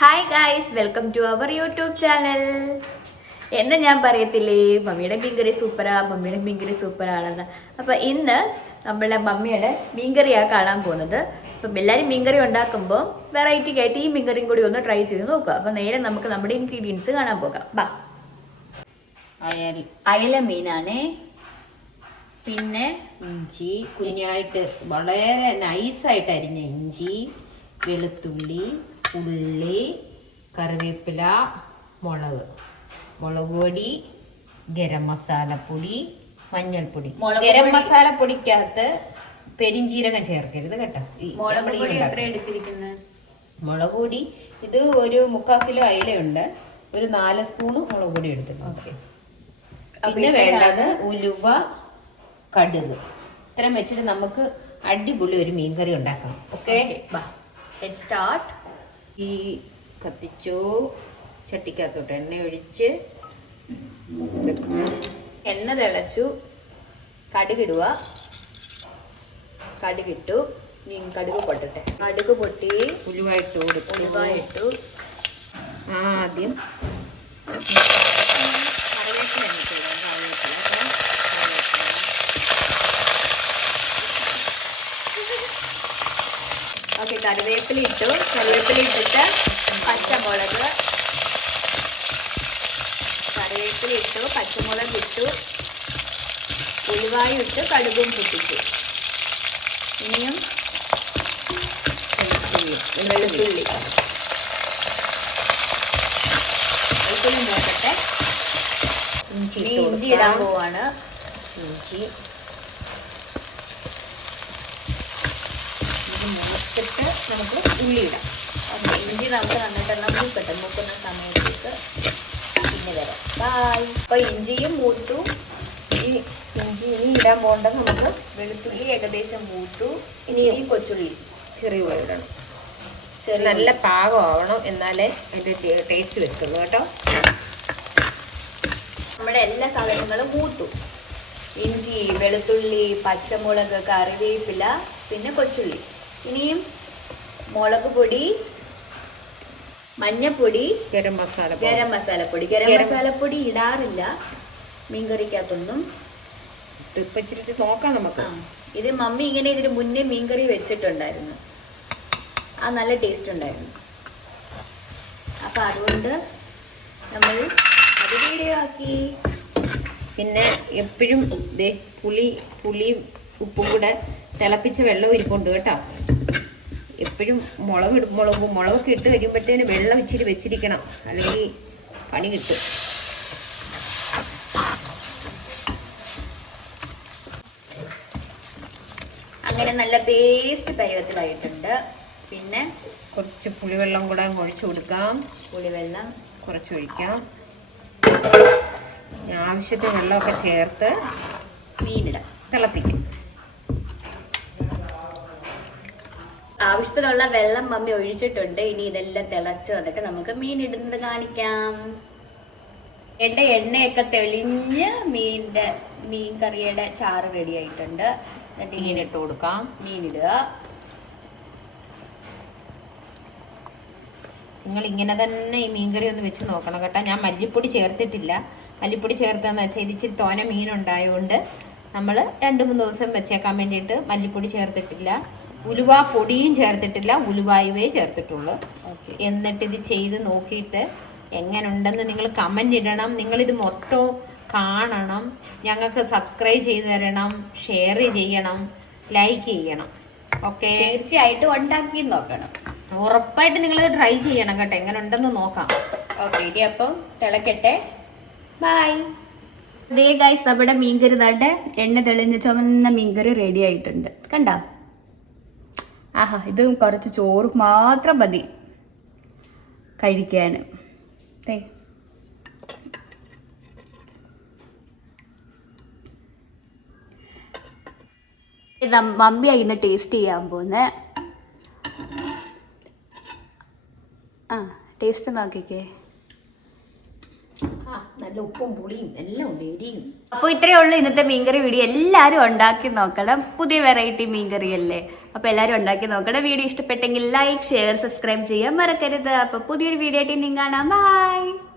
Hi guys welcome to our YouTube channel എന്ന് ഞാൻ പറയത്തില്ലേ? മമ്മിയുടെ മീൻകറി സൂപ്പറാ മമ്മിയുടെ മീൻകറി സൂപ്പറാണെന്ന് അപ്പം ഇന്ന് നമ്മളെ മമ്മിയുടെ മീൻകറിയാണ് കാണാൻ പോകുന്നത്. അപ്പം എല്ലാവരും മീൻകറി ഉണ്ടാക്കുമ്പോൾ വെറൈറ്റി ആയിട്ട് ഈ മീൻകറിയും കൂടി ഒന്ന് ട്രൈ ചെയ്ത് നോക്കുക. അപ്പം നേരെ നമുക്ക് നമ്മുടെ ഇൻഗ്രീഡിയൻസ് കാണാൻ പോകാം. ബാ. അയൽ അയല മീനാണ്. പിന്നെ ഇഞ്ചി കുഞ്ഞായിട്ട് വളരെ നൈസായിട്ട് അരിഞ്ഞ ഇഞ്ചി വെളുത്തുള്ളി ഉള്ളി കറിവേപ്പില മുളക്. മുളക് പൊടി ഗരം മസാലപ്പൊടി മഞ്ഞൾപ്പൊടി. ഗരം മസാല മസാലപ്പൊടിക്കകത്ത് പെരിഞ്ചീരകം ചേർക്കരുത് കേട്ടോ. മുളക് പൊടി എത്ര എടുത്തിരിക്കുന്നത് മുളക് പൊടി ഇത് ഒരു മുക്കാൽ കിലോ അയിലയുണ്ട്. ഒരു നാല് സ്പൂണ് മുളക് പൊടി എടുത്തിട്ടുണ്ട്. ഓക്കെ. പിന്നെ വേണ്ടത് ഉലുവ കടുക്. ഇത്രയും വെച്ചിട്ട് നമുക്ക് അടിപൊളി ഒരു മീൻകറി ഉണ്ടാക്കണം ഓക്കെ? സ്റ്റാർട്ട് ഈ കത്തിച്ചു. ചട്ടിക്കകത്തോട്ട് എണ്ണ ഒഴിച്ച് എണ്ണ തിളച്ചു. കടുകിടുക. കടുകിട്ടു. മീൻ കടുക് പൊട്ടട്ടെ. കടുക് പൊട്ടി ഉലുവായിട്ട് കൊടുക്കും ഉലുവായിട്ടു ഉലുവ ആദ്യം കറിവേപ്പില കേട്ടോ. കറിവേപ്പില. ഓക്കെ കറിവേപ്പില ഇട്ടു. കറിവേപ്പില ഇട്ടിട്ട് പച്ചമുളക്. കറിവേപ്പില ഇട്ടു പച്ചമുളക് ഇട്ടു. ഉലുവായും ഇട്ട് കടുകും പൊട്ടിച്ചു. ഇനിയും വെളുത്തുള്ളി. വെളുത്തുള്ളി. നോക്കട്ടെ ഇഞ്ചി ഇഞ്ചി ഇടാൻ പോവാണ്. ഇഞ്ചി. മൂത്തിട്ട് നമുക്ക് ഉള്ളി ഇടാം ഓക്കെ ഇഞ്ചി നമുക്ക് നന്നായിട്ടെല്ലാം മൂക്കട്ടെ. മൂക്കുന്ന സമയത്തേക്ക് പിന്നെ വരാം. ബായ് അപ്പോൾ ഇഞ്ചിയും മൂത്തു. ഈ ഇഞ്ചി ഇനി ഇടാൻ പോകേണ്ടത് നമുക്ക് വെളുത്തുള്ളി ഏകദേശം മൂത്തു. ഇനി ഈ കൊച്ചുള്ളി ചെറിയ ഉള്ളി ഇടണം. ചെറിയ നല്ല പാകമാവണം എന്നാലേ അതിന്റെ ടേസ്റ്റ് വരുത്തുള്ളൂ കേട്ടോ. നമ്മുടെ എല്ലാ സാധനങ്ങളും മൂത്തു. ഇഞ്ചി വെളുത്തുള്ളി പച്ചമുളക് കറിവേപ്പില പിന്നെ കൊച്ചുള്ളി. ഇനിയും മുളക് പൊടി മഞ്ഞപ്പൊടി ഗരം മസാല ഗരം മസാലപ്പൊടി ഗരം മസാലപ്പൊടി ഇടാറില്ല. മീൻകറിക്കകത്തൊന്നും. ഇപ്പം ഇച്ചിരി നോക്കാം നമുക്ക്. ഇത് മമ്മി ഇങ്ങനെ ഇതിന് മുന്നേ മീൻകറി വെച്ചിട്ടുണ്ടായിരുന്നു. ആ നല്ല ടേസ്റ്റ് ഉണ്ടായിരുന്നു. അപ്പൊ അതുകൊണ്ട് നമ്മൾ അത് വീഡിയോ ആക്കി പിന്നെ എപ്പോഴും പുളി പുളി ഉപ്പും കൂടെ തിളപ്പിച്ച വെള്ളം ഇരിപ്പുണ്ട് കേട്ടോ. എപ്പോഴും മുളക് ഇടും മുളക് മുളകൊക്കെ ഇട്ട് കഴിയുമ്പോഴത്തേന് വെള്ളം ഇച്ചിരി വെച്ചിരിക്കണം. അല്ലെങ്കിൽ പണി കിട്ടും. അങ്ങനെ നല്ല പേസ്റ്റ് പരുവത്തിലായിട്ടുണ്ട്. പിന്നെ കുറച്ച് പുളിവെള്ളം കൂടെ ഒഴിച്ചു കൊടുക്കാം. പുളിവെള്ളം കുറച്ച് ഒഴിക്കാം. ഇനി ആവശ്യത്തിന് വെള്ളമൊക്കെ ചേർത്ത് മീനിടാം. തിളപ്പിക്കും. ആവശ്യത്തിനുള്ള വെള്ളം മമ്മി ഒഴിച്ചിട്ടുണ്ട്. ഇനി ഇതെല്ലാം തിളച്ചു അതൊക്കെ നമുക്ക് മീൻ ഇടുന്നത് കാണിക്കാം. എന്റെ എണ്ണയൊക്കെ തെളിഞ്ഞ് മീനിന്റെ മീൻ കറിയുടെ ചാറ് റെഡിയായിട്ടുണ്ട് എന്നിട്ട് മീൻ ഇട്ട് കൊടുക്കാം. മീനിടുക. നിങ്ങൾ ഇങ്ങനെ തന്നെ ഈ മീൻകറി ഒന്ന് വെച്ച് നോക്കണം കേട്ടോ. ഞാൻ മല്ലിപ്പൊടി ചേർത്തിട്ടില്ല. മല്ലിപ്പൊടി ചേർത്താന്ന് വെച്ചാൽ ഇത് ഇച്ചിരി തോന മീനുണ്ടായതുകൊണ്ട് നമ്മൾ രണ്ട് മൂന്ന് ദിവസം വെച്ചേക്കാൻ വേണ്ടിയിട്ട് മല്ലിപ്പൊടി ചേർത്തിട്ടില്ല. ഉലുവ പൊടിയും ചേർത്തിട്ടില്ല ഉലുവായുവേ ചേർത്തിട്ടുള്ളൂ. ഓക്കെ. എന്നിട്ട് ഇത് ചെയ്ത് നോക്കിയിട്ട് എങ്ങനെയുണ്ടെന്ന് നിങ്ങൾ കമന്റ് ഇടണം. നിങ്ങളിത് മൊത്തം കാണണം. ഞങ്ങൾക്ക് സബ്സ്ക്രൈബ് ചെയ്ത് തരണം ഷെയർ ചെയ്യണം ലൈക്ക് ചെയ്യണം. ഓക്കെ തീർച്ചയായിട്ടും ഉണ്ടാക്കി നോക്കണം. ഉറപ്പായിട്ട് നിങ്ങൾ ട്രൈ ചെയ്യണം കേട്ടോ. എങ്ങനെ ഉണ്ടെന്ന് നോക്കാം. ഓക്കെ ഇനി അപ്പം തിളക്കട്ടെ. ബൈ ദേ ഗൈസ് നമ്മുടെ മീൻകറി താട്ടെ എണ്ണ തെളിഞ്ഞ ചുമന്ന മീൻകറി റെഡി ആയിട്ടുണ്ട്. കണ്ട? ആഹാ ഇത് കുറച്ച് ചോറ് മാത്രം മതി. കഴിക്കാൻ. തേ ഇത് മമ്മിയാ ഇന്ന് ടേസ്റ്റ് ചെയ്യാൻ പോകുന്നത് ആ ടേസ്റ്റ് നോക്കിക്കേ. നല്ല ഉപ്പും പുളിയും എല്ലാം ഉണ്ട് എരിയും. അപ്പോൾ ഇത്രയേ ഉള്ളൂ ഇന്നത്തെ മീൻകറി വീഡിയോ. എല്ലാവരും ഉണ്ടാക്കി നോക്കണം. പുതിയ വെറൈറ്റി മീൻകറി അല്ലേ അപ്പോൾ എല്ലാവരും ഉണ്ടാക്കി നോക്കണം. വീഡിയോ ഇഷ്ടപ്പെട്ടെങ്കിൽ ലൈക്ക് ഷെയർ സബ്സ്ക്രൈബ് ചെയ്യാൻ മറക്കരുത്. അപ്പോൾ പുതിയൊരു വീഡിയോ ആയിട്ട് ഇനി കാണാം. ബൈ